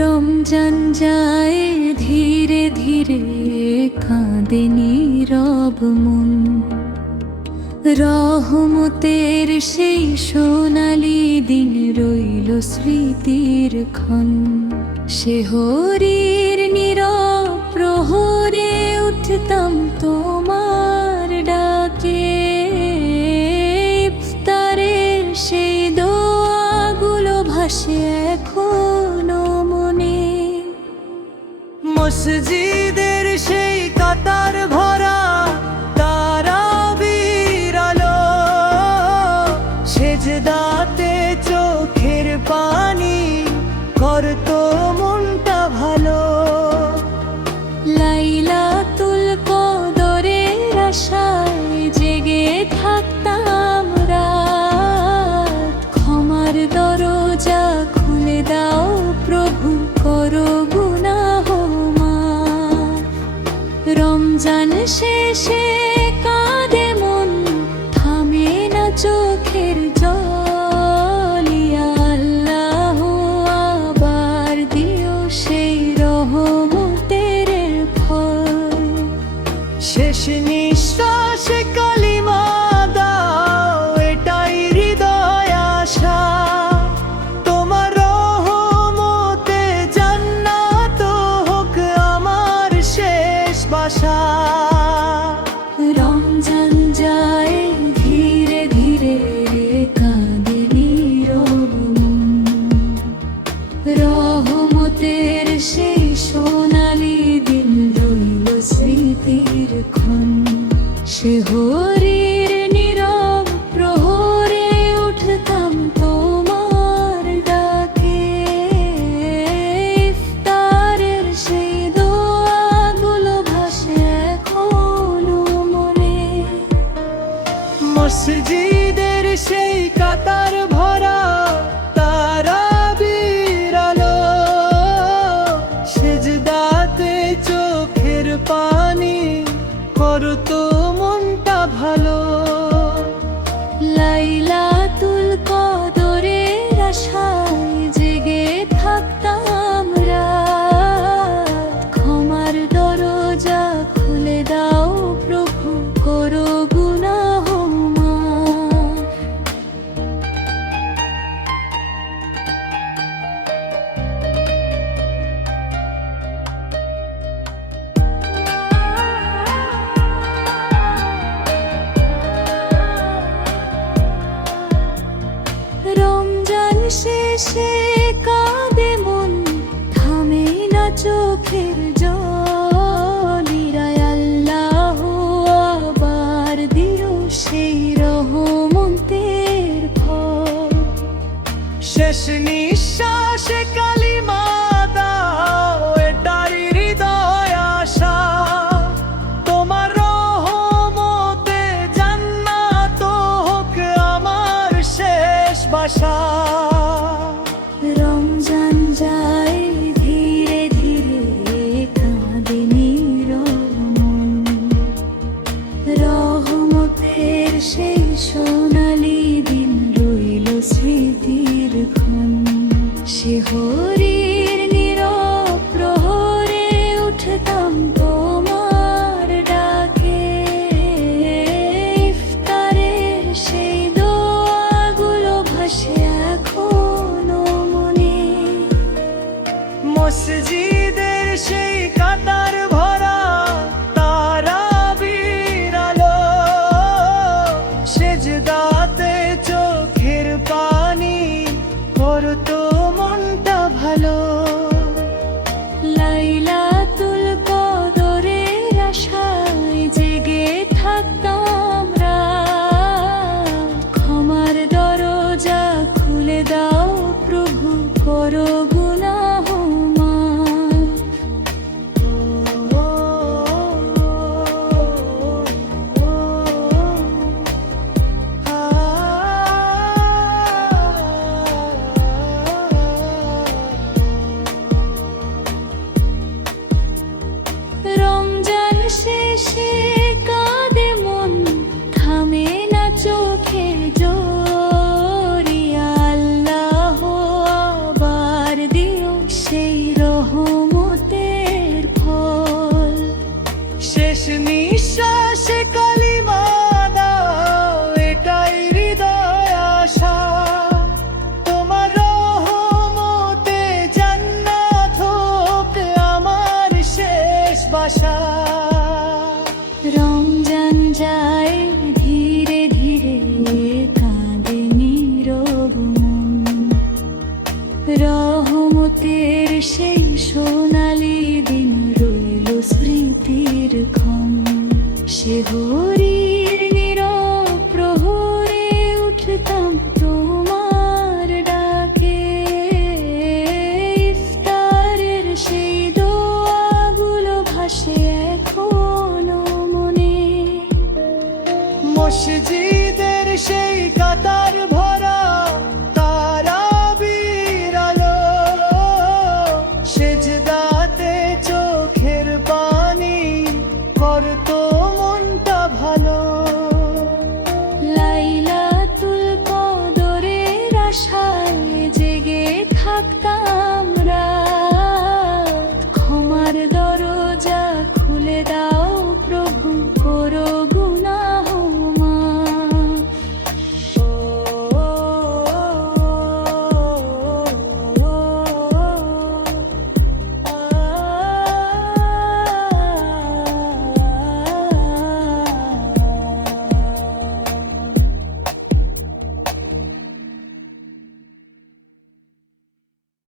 রমজান যায় ধীরে ধীরে, কাঁদে নীরব মন। রহমতের সেই সোনালি দিন রইল স্মৃতির ক্ষণ। শেহরির নীরব প্রহরে উঠতাম তোমার ডাকে, ইফতারের সেই দোয়াগুলো ভাসে এখনো মনে। মসজিদের সেই কাতার ভরা তারাবির আলো, সেজদাতে চোখের পানি করতো মনটা ভালো। লাইলাতুল কদরের আশায় জেগে থাকতাম রাত। ক্ষমার দরজা খুলে দাও প্রভু, করো গুনাহ মাফ। রমজান শেষে কাঁদে মন, থামে না চোখের জল। ইয়া আল্লাহ আবার দিও সেই রহমতের ফল। শেষ নিঃশ্বাসে কালিমা দাও, এটাই হৃদয় আশা। তোমার রহমতে জান্নাত হোক আমার শেষ বাসা। রমজান যায় ধীরে ধীরে, কাঁদে নীরব মন। রহমতের সেই সোনালি দিন রইল স্মৃতির ক্ষণ। শেহরির নীরব প্রহরে উঠতাম তোমার ডাকে, ইফতারের সেই দোয়াগুলো ভাসে এখনো মনে। মসজিদের সেই কাতার ভরা তারাবির আলো, সেজদাতে চোখের পানি করতো মনটা ভালো। লাইলাতুল কদরের আশায় জেগে থাকতাম রাত। ক্ষমার দরজা খুলে দাও প্রভু, করো গুনাহ মাফ। রমজান শেষে কাঁদে মন, থামে না চোখের জল। ইয়া আল্লাহ আবার দিও সেই রহমতের ফল। শেষ নিঃশ্বাসে কালিমা দাও, এটাই হৃদয় আশা। তোমার রহমতে জান্নাত হোক আমার শেষ বাসা। রমজান যায় ধীরে ধীরে, কাঁদে নীরব মন। রহমতের সেই সোনালি দিন রইল স্মৃতির ক্ষণ। শেহরি